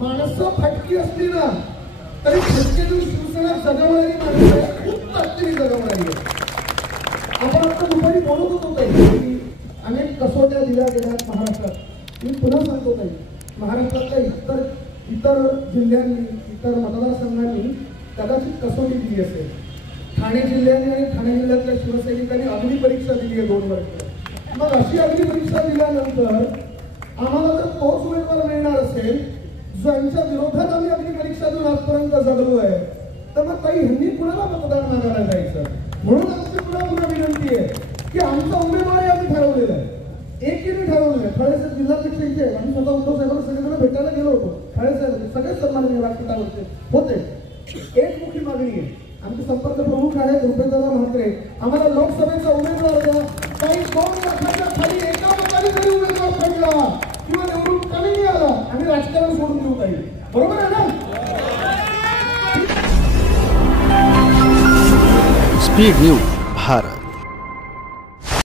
माणसं फटकी असली ना तरी फटकेतून शिवसेना जगवणारी माणसं खूप ताकदीने जगवणारी आहे. आपण आता दुपारी बोलत होतो काही अनेक कसोट्या दिल्या गेल्यात महाराष्ट्रात. मी पुन्हा सांगतो काही महाराष्ट्रातल्या इतर जिल्ह्यांनी इतर मतदारसंघांनी कदाचित कसोटी दिली असेल. ठाणे जिल्ह्याने आणि ठाणे जिल्ह्यातल्या शिवसैनिकांनी अग्निपरीक्षा दिली आहे 2 वर्ष. मग अशी अग्निपरीक्षा दिल्यानंतर आम्हाला जर तोच उमेदवार मिळणार असेल ज्यांच्या विरोधात आम्ही अग्निपरीक्षा देऊन आजपर्यंत जगलो आहे तर मग काही ह्यांनी कुणाला मतदान मागायला जायचं. म्हणून आमची पुन्हा विनंती आहे की आमचा उमेदवार आम्ही ठरवलेला आहे, एकीने ठरवलेलं आहे. ठाणे जिल्हाध्यक्षांचे आम्ही स्वतः उद्धव साहेबांना सगळेजण भेटायला गेलो होतो. ठाणे साहेब सगळेच सन्माननीय व्यासपीठावरचे होते. एकमुखी मागणी आहे. आमचे संपर्क प्रमुख आहेत रुपेशदादा म्हात्रे, आम्हाला लोकसभेचा उमेदवार द्या. काही 2 लाखाच्या खाली एका मताने जरी उमेदवार पडला किंवा निवडून कमी मिळाला आम्ही राजकारण सोडून देऊ काही. बरोबर आहे ना? Speed news Bharat.